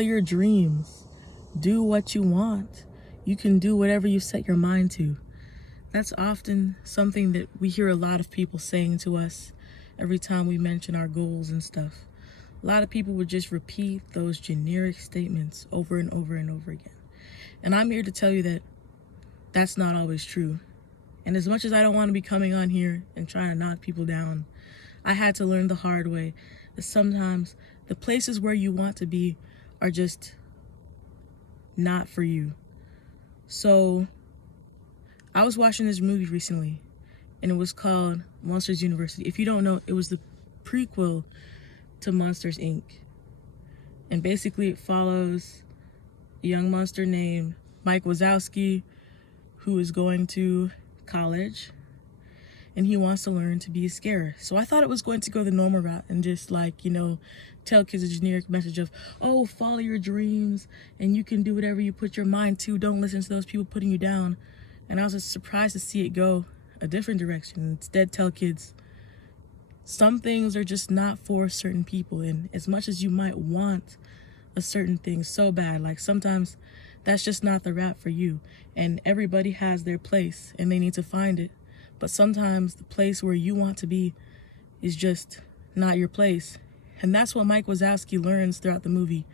your dreams. Do what you want. You can do whatever you set your mind to. That's often something that we hear a lot of people saying to us every time we mention our goals and stuff. A lot of people would just repeat those generic statements over and over and over again. And I'm here to tell you that that's not always true. And as much as I don't want to be coming on here and trying to knock people down, I had to learn the hard way that sometimes the places where you want to be are just not for you. So I was watching this movie recently, and it was called Monsters University. If you don't know, it was the prequel to Monsters Inc. And basically it follows a young monster named Mike Wazowski who is going to college, and he wants to learn to be a scarer. So I thought it was going to go the normal route and just tell kids a generic message of, oh, follow your dreams and you can do whatever you put your mind to. Don't listen to those people putting you down. And I was just surprised to see it go a different direction. Instead, tell kids some things are just not for certain people. And as much as you might want a certain thing so bad, like sometimes that's just not the route for you. And everybody has their place and they need to find it. But sometimes the place where you want to be is just not your place. And that's what Mike Wazowski learns throughout the movie.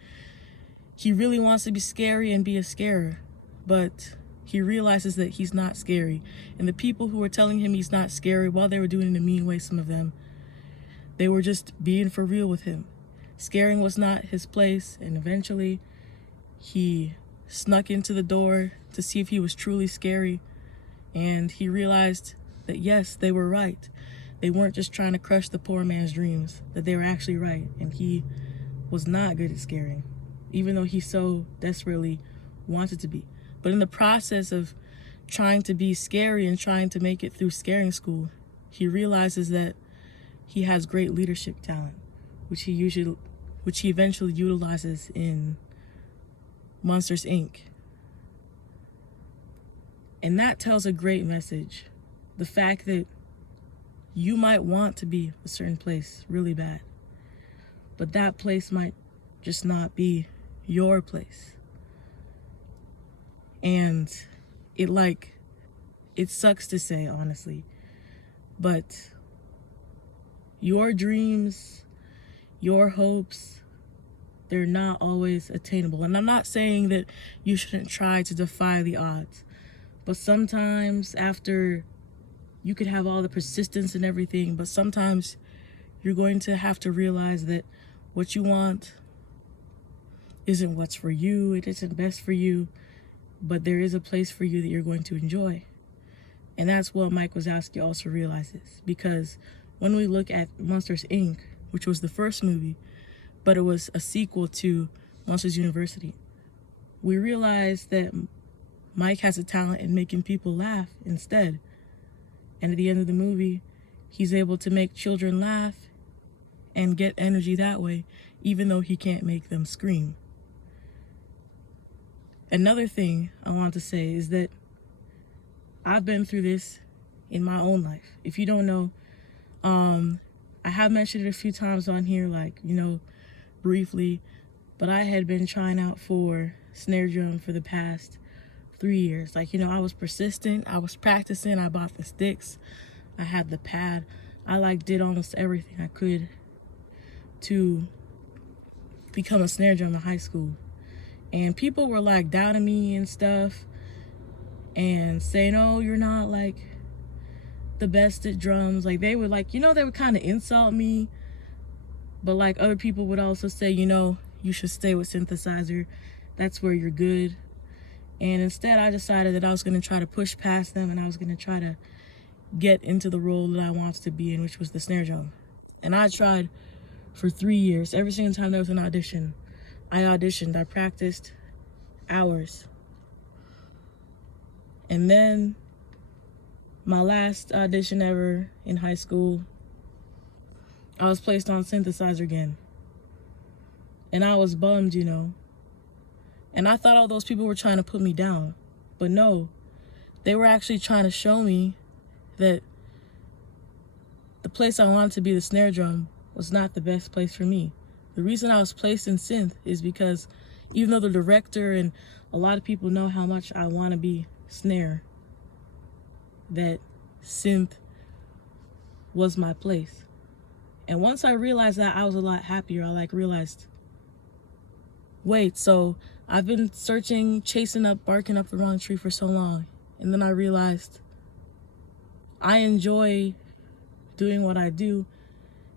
He really wants to be scary and be a scarer, but he realizes that he's not scary. And the people who were telling him he's not scary, while they were doing it in a mean way, some of them, they were just being for real with him. Scaring was not his place, and eventually he snuck into the door to see if he was truly scary, and he realized that yes, they were right. They weren't just trying to crush the poor man's dreams, that they were actually right, and he was not good at scaring, even though he so desperately wanted to be. But in the process of trying to be scary and trying to make it through scaring school, he realizes that he has great leadership talent, which he eventually utilizes in Monsters Inc. And that tells a great message. The fact that you might want to be a certain place really bad, but that place might just not be your place. And it sucks to say, honestly, but your dreams, your hopes, they're not always attainable. And I'm not saying that you shouldn't try to defy the odds, but sometimes after you could have all the persistence and everything, but sometimes you're going to have to realize that what you want isn't what's for you, it isn't best for you, but there is a place for you that you're going to enjoy. And that's what Mike Wazowski also realizes, because when we look at Monsters Inc., which was the first movie, but it was a sequel to Monsters University, we realize that Mike has a talent in making people laugh instead. And at the end of the movie, he's able to make children laugh and get energy that way, even though he can't make them scream. Another thing I want to say is that I've been through this in my own life. If you don't know, I have mentioned it a few times on here, briefly, but I had been trying out for snare drum for the past 3 years. I was persistent, I was practicing, I bought the sticks, I had the pad, I did almost everything I could to become a snare drum in high school. And people were doubting me and stuff and saying, oh, you're not the best at drums. They would they would kind of insult me, but other people would also say, you should stay with synthesizer, that's where you're good. And instead, I decided that I was going to try to push past them, and I was going to try to get into the role that I wanted to be in, which was the snare drum. And I tried for 3 years. Every single time there was an audition, I auditioned. I practiced hours. And then my last audition ever in high school, I was placed on synthesizer again. And I was bummed, And I thought all those people were trying to put me down. But no, they were actually trying to show me that the place I wanted to be, the snare drum, was not the best place for me. The reason I was placed in synth is because Even though the director and a lot of people know how much I want to be snare, that synth was my place. And once I realized that, I was a lot happier. I realized, wait, so I've been searching, chasing up, barking up the wrong tree for so long. And then I realized I enjoy doing what I do,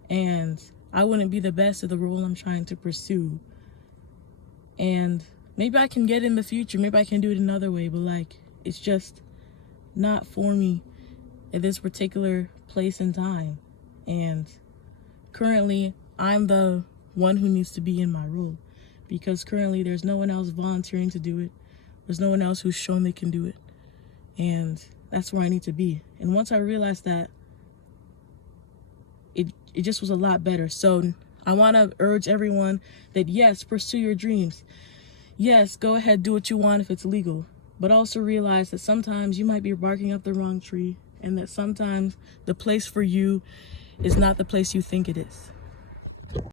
and I wouldn't be the best at the role I'm trying to pursue. And maybe I can get it in the future. Maybe I can do it another way, but it's just not for me at this particular place and time. And currently, I'm the one who needs to be in my role, because currently there's no one else volunteering to do it. There's no one else who's shown they can do it. And that's where I need to be. And once I realized that, it just was a lot better. So I want to urge everyone that, yes, pursue your dreams. Yes, go ahead, do what you want if it's legal. But also realize that sometimes you might be barking up the wrong tree, and that sometimes the place for you is not the place you think it is.